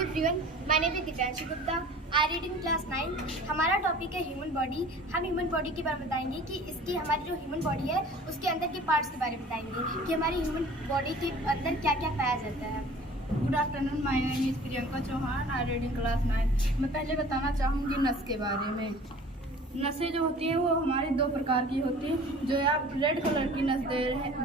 Everyone, my name is Divyanshi Gupta. I read in class 9। हमारा topic है human body. हम human body के बारे में बताएंगे कि इसकी हमारी जो ह्यूमन बॉडी है उसके अंदर के पार्ट्स के बारे में बताएंगे कि हमारी ह्यूमन बॉडी के अंदर क्या क्या पाया जाता है। Good afternoon, my name is Priyanka Chauhan. I read in class 9। मैं पहले बताना चाहूँगी नस के बारे में। नसें जो होती हैं वो हमारे दो प्रकार की होती हैं। जो आप रेड कलर की नस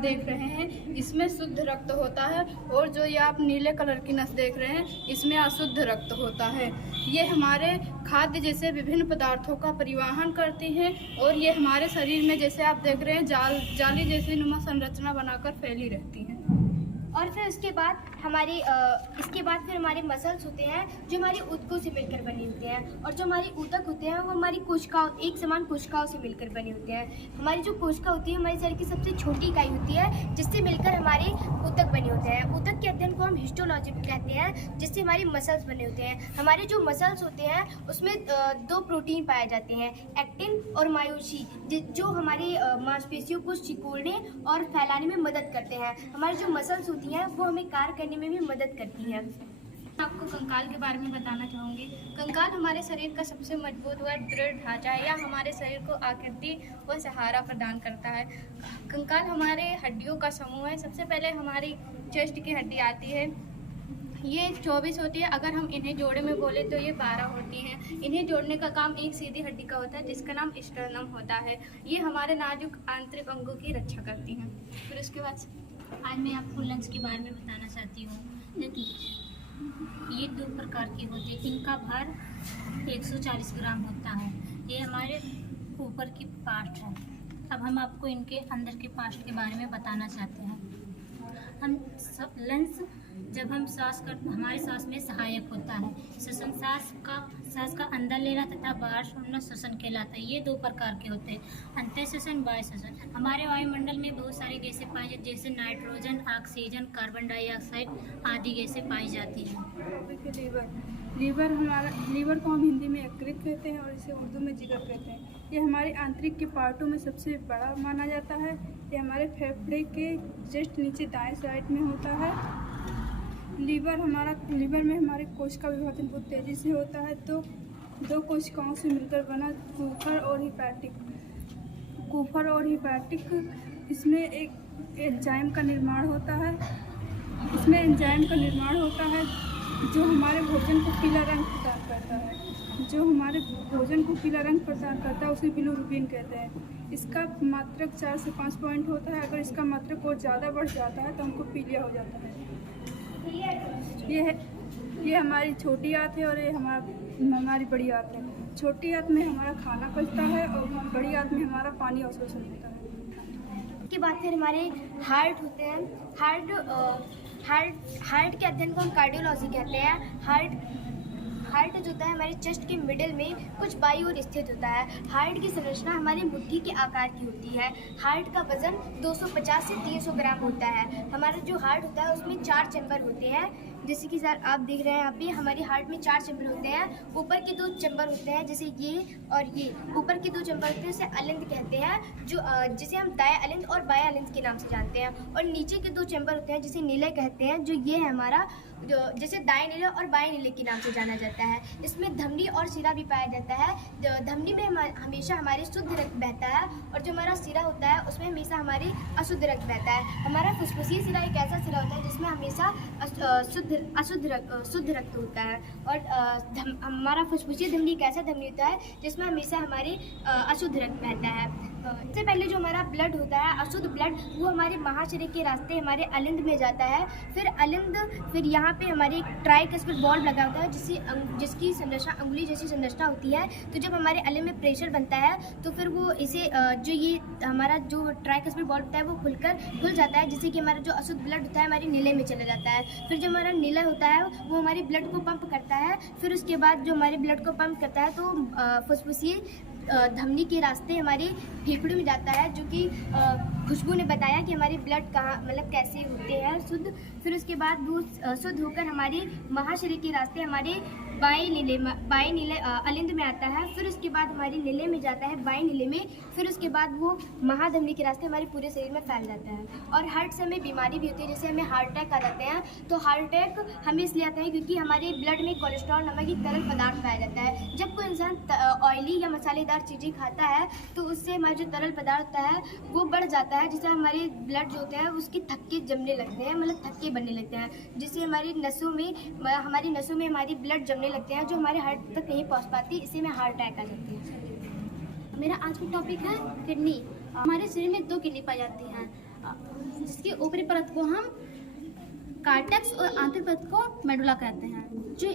देख रहे हैं, इसमें शुद्ध रक्त होता है, और जो ये आप नीले कलर की नस देख रहे हैं, इसमें अशुद्ध रक्त होता है। ये हमारे खाद्य जैसे विभिन्न पदार्थों का परिवहन करती हैं, और ये हमारे शरीर में जैसे आप देख रहे हैं जाली जैसी नुमा संरचना बनाकर फैली रहती हैं। और फिर इसके बाद फिर हमारे मसल्स होते हैं जो हमारी ऊतकों से मिलकर बने होते हैं, और जो हमारी ऊतक होते हैं वो हमारी कोशिकाओं एक समान कोशिकाओं से मिलकर बने होते हैं। हमारी जो कोशिका होती है हमारे शरीर की सबसे छोटी इकाई होती है, जिससे मिलकर हमारे ऊतक बने होते हैं। ऊतक के अध्ययन को हम हिस्टोलॉजी कहते हैं, जिससे हमारी मसल्स बने होते हैं। हमारे जो मसल्स होते हैं उसमें दो प्रोटीन पाए जाते हैं, एक्टिन और मायोसिन, जो हमारी मांसपेशियों को सिकोड़ने और फैलाने में मदद करते हैं। हमारी जो मसल्स होती हैं वो हमें कार्य करने में भी मदद करती है। आपको कंकाल के बारे में बताना चाहूँगी। कंकाल हमारे शरीर का सबसे मजबूत व दृढ़ ढांचा है, या हमारे शरीर को आकृति व सहारा प्रदान करता है। कंकाल हमारे हड्डियों का समूह है। सबसे पहले हमारी चेस्ट की हड्डी आती है, ये 24 होती है। अगर हम इन्हें जोड़े में बोले तो ये 12 होती हैं। इन्हें जोड़ने का काम एक सीधी हड्डी का होता है, जिसका नाम स्टर्नम होता है। ये हमारे नाजुक आंतरिक अंगों की रक्षा करती हैं। फिर उसके बाद आज मैं आपको लंच के बारे में बताना चाहती हूँ। ये दो प्रकार के होते हैं। इनका भार 140 ग्राम होता है। ये हमारे ऊपर की पार्ट है। अब हम आपको इनके अंदर के पार्ट के बारे में बताना चाहते हैं। लंच जब हम हमारे सांस में सहायक होता है। श्वसन सांस का अंदर लेना तथा बाहर छोड़ना श्वसन कहलाता है। ये दो प्रकार के होते हैं, अंतः श्वसन, बाह्य श्वसन। हमारे वायुमंडल में बहुत सारी गैसें पाई जाती हैं, जैसे नाइट्रोजन, ऑक्सीजन, कार्बन डाइऑक्साइड आदि गैसें पाई जाती हैं। लीवर को हम हिंदी में यकृत कहते हैं और इसे उर्दू में जिगर कहते हैं। ये हमारे आंतरिक के पार्टों में सबसे बड़ा माना जाता है। ये हमारे फेफड़े के जस्ट नीचे दाएं साइड में होता है। लीवर में हमारे कोशिका विभाजन बहुत तेज़ी से होता है। तो दो कोशिकाओं से मिलकर बना कूफर और हिपैटिक इसमें एक एंजाइम का निर्माण होता है। जो हमारे भोजन को पीला रंग प्रदान करता है उसे बिलिरुबिन कहते हैं। इसका मात्रक 4 से 5 पॉइंट होता है। अगर इसका मात्रक और ज़्यादा बढ़ जाता है तो हमको पीलिया हो जाता है। ये हमारी छोटी आंत है और ये हमारी बड़ी आंत है। छोटी आंत में हमारा खाना पचता है और बड़ी आंत में हमारा पानी अवशोषण होता है। उसके बाद फिर हमारे हार्ट होते हैं। हार्ट के अध्ययन को हम कार्डियोलॉजी कहते हैं। हार्ट जो होता है हमारे चेस्ट के मिडिल में कुछ बाईं ओर स्थित होता है। हार्ट की संरचना हमारी मुट्ठी के आकार की होती है। हार्ट का वजन 250 से 300 ग्राम होता है। हमारा जो हार्ट होता है उसमें 4 चैम्बर होते हैं, जैसे कि सर आप देख रहे हैं यहाँ पे हमारे हार्ट में 4 चैम्बर होते हैं। ऊपर के 2 चैम्बर होते हैं, जैसे ये और ये। ऊपर के 2 चैम्बर होते हैं उसे अलिंद कहते हैं, जिसे हम दाएं अलिंद और बाएं अलिंद के नाम से जानते हैं। और नीचे के 2 चैम्बर होते हैं जिसे नीले कहते हैं, जो ये है हमारा जैसे दाएं नीले और बाएं नीले के नाम से जाना जाता है। इसमें धमनी और सिरा भी पाया जाता है। धमनी में हमेशा हमारी शुद्ध रक्त बहता है, और जो हमारा सिरा होता है उसमें हमेशा हमारी अशुद्ध रक्त बहता है। हमारा फुसफुसी सिरा एक ऐसा सिरा होता है जिसमें हमेशा शुद्ध रक्त होता है। और हमारा फुसफुसी धमनी एक ऐसा धमनी होता है जिसमें हमेशा हमारी अशुद्ध रक्त बहता है। सबसे पहले जो हमारा ब्लड होता है, अशुद्ध ब्लड, वो हमारे महाशरीर के रास्ते हमारे अलिंद में जाता है। फिर यहाँ पे हमारे एक ट्राइकस्पिड बॉल लगा होता है, जिसकी संरचना अंगुली जैसी संरचना होती है। तो जब हमारे अलिंद में प्रेशर बनता है तो फिर वो इसे ये हमारा जो ट्राइकस्पिड बॉल होता है वो खुल जाता है, जिससे कि हमारा जो अशुद्ध ब्लड होता है हमारे नीले में चला जाता है। फिर जो हमारा नीला होता है वो हमारे ब्लड को पंप करता है। फिर उसके बाद जो हमारे ब्लड को पंप करता है तो फुसफुसी धमनी के रास्ते हमारे फेफड़ों में जाता है, जो कि खुशबू ने बताया कि हमारे ब्लड कहाँ कैसे होते हैं शुद्ध। फिर उसके बाद वो शुद्ध होकर हमारे महाशरीर के रास्ते हमारे बाएं नीले अलिंद में आता है, फिर उसके बाद हमारी नीले में जाता है, बाएं नीले में, फिर उसके बाद वो महाधमनी के रास्ते हमारे पूरे शरीर में फैल जाता है। और हार्ट से हमें बीमारी भी होती है, जैसे हमें हार्ट अटैक आ जाते हैं। तो हार्ट अटैक हमें इसलिए आता है क्योंकि हमारे ब्लड में कोलेस्ट्रॉल नामक एक तरल पदार्थ पाया जाता है। जब कोई इंसान ऑयली या मसालेदार चीज़ें खाता है तो उससे हमारा जो तरल पदार्थ होता है वो बढ़ जाता है, जिससे हमारे ब्लड जो होते हैं उसके थक्के जमने लगते हैं, मतलब थक्के बनने लगते हैं, जिससे हमारी नसों में हमारी ब्लड जमने लगते हैं, जो हमारे हार्ट तक नहीं पहुंच पाती, इसी में हार्ट अटैक आ जाती है। मेरा आज का टॉपिक है किडनी। हमारे शरीर में 2 किडनी पाई जाती हैं, जिसकी ऊपरी परत को हम कार्टेक्स और आंतरिक परत को मेडुला कहते हैं। जो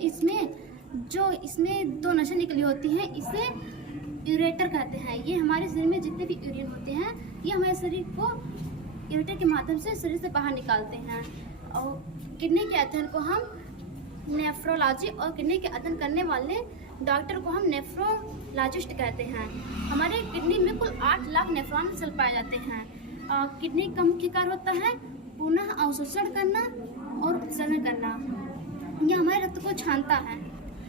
इसमें 2 नसें निकली होती हैं, इसे यूरेटर कहते हैं। ये हमारे शरीर में जितने भी यूरिन होते हैं, ये हमारे शरीर को यूरेटर के माध्यम से शरीर से बाहर निकालते हैं। और किडनी के अध्ययन को हम नेफ्रोलॉजी और किडनी के अध्ययन करने वाले डॉक्टर को हम नेफ्रोलॉजिस्ट कहते हैं। हमारे किडनी में कुल 8 लाख नेफ्रॉन सेल पाए जाते हैं। किडनी का मुख्य कार्य होता है पुनः अवशोषण करना और उत्सर्जन करना। यह हमारे रक्त को छानता है।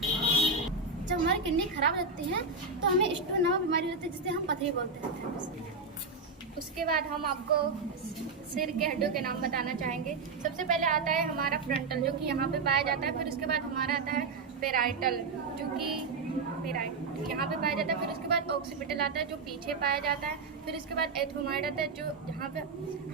जब हमारी किडनी खराब लगती है तो हमें स्टोन नामक बीमारी होती है, जिसे हम पथरी बोलते हैं। उसके बाद हम आपको सिर के हड्डियों के नाम बताना चाहेंगे। सबसे पहले आता है हमारा फ्रंटल, जो कि यहाँ पे पाया जाता है। फिर उसके बाद हमारा आता है पेराइटल, जो कि यहाँ पे पाया जाता है। फिर उसके बाद ऑक्सीपिटल आता है, जो पीछे पाया जाता है। फिर उसके बाद एथोमाइड आता है, जो यहाँ पे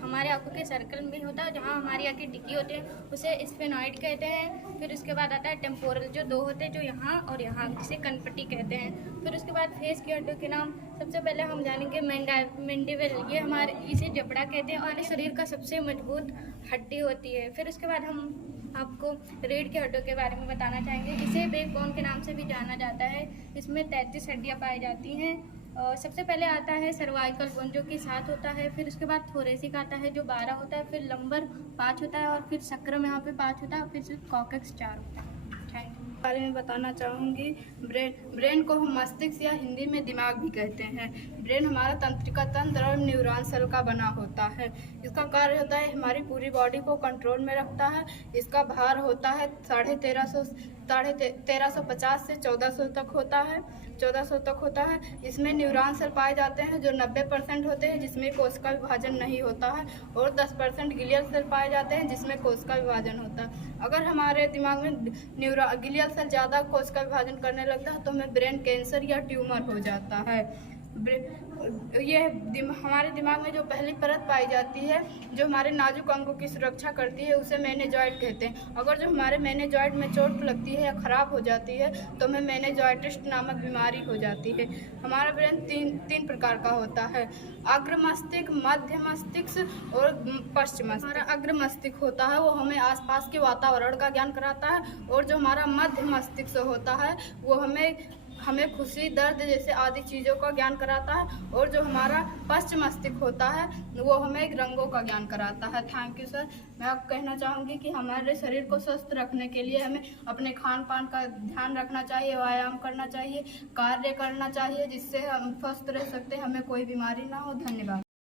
हमारे आंखों के सर्कल में होता है, जहाँ हमारी आंखें टिकी होती हैं, उसे स्फेनॉइड कहते हैं। फिर उसके बाद आता है टेम्पोरल, जो 2 होते हैं, जो यहाँ और यहाँ, जिसे कनपट्टी कहते हैं। फिर उसके बाद फेस की हड्डियों के नाम सबसे पहले हम जानेंगे मैंडिबल। ये हमारे इसे जबड़ा कहते हैं और शरीर का सबसे मजबूत हड्डी होती है। फिर उसके बाद हम आपको रीढ़ की हड्डियों के बारे में बताना चाहेंगे। इसे बैकबोन के नाम से भी जाना जाता है। इसमें 33 हड्डियाँ पाई जाती हैं। सबसे पहले आता है सर्वाइकल बोन, जो कि 7 होता है। फिर उसके बाद थोरेसिक आता है, जो 12 होता है। फिर लंबर 5 होता है, और फिर सक्र में यहाँ पे 5 होता है, और फिर कॉकक्स 4 होता है। Thank you. बारे में बताना चाहूँगी। ब्रेन को हम मस्तिष्क या हिंदी में दिमाग भी कहते हैं। ब्रेन हमारा तंत्रिका तंत्र और न्यूरॉन सेल का बना होता है। इसका कार्य होता है हमारी पूरी बॉडी को कंट्रोल में रखता है। इसका भार होता है 1350 से 1400 तक होता है। इसमें न्यूरॉन सेल पाए जाते हैं, जो 90% होते हैं, जिसमें कोशिका विभाजन नहीं होता है, और 10% ग्लियल सेल पाए जाते हैं, जिसमें कोशिका विभाजन होता है। अगर हमारे दिमाग में ग्लियल सेल ज़्यादा कोशिका विभाजन करने लगता है तो हमें ब्रेन कैंसर या ट्यूमर हो जाता है। हमारे दिमाग में जो पहली परत पाई जाती है, जो हमारे नाजुक अंगों की सुरक्षा करती है, उसे मेनिंजाइट कहते हैं। अगर जो हमारे मेनिंजाइट में चोट लगती है या ख़राब हो जाती है तो हमें मेनिंजाइटिस नामक बीमारी हो जाती है। हमारा ब्रेन तीन प्रकार का होता है: अग्र मस्तिष्क, मध्य मस्तिष्क और पश्चिम मस्तिष्क। हमारा अग्र मस्तिष्क होता है वो हमें आसपास के वातावरण का ज्ञान कराता है, और जो हमारा मध्य मस्तिष्क होता है वो हमें खुशी, दर्द जैसे आदि चीज़ों का ज्ञान कराता है, और जो हमारा पश्चिम मस्तिष्क होता है वो हमें रंगों का ज्ञान कराता है। Thank you sir. मैं आपको कहना चाहूँगी कि हमारे शरीर को स्वस्थ रखने के लिए हमें अपने खान पान का ध्यान रखना चाहिए, व्यायाम करना चाहिए, कार्य करना चाहिए, जिससे हम स्वस्थ रह सकते हैं, हमें कोई बीमारी ना हो। धन्यवाद।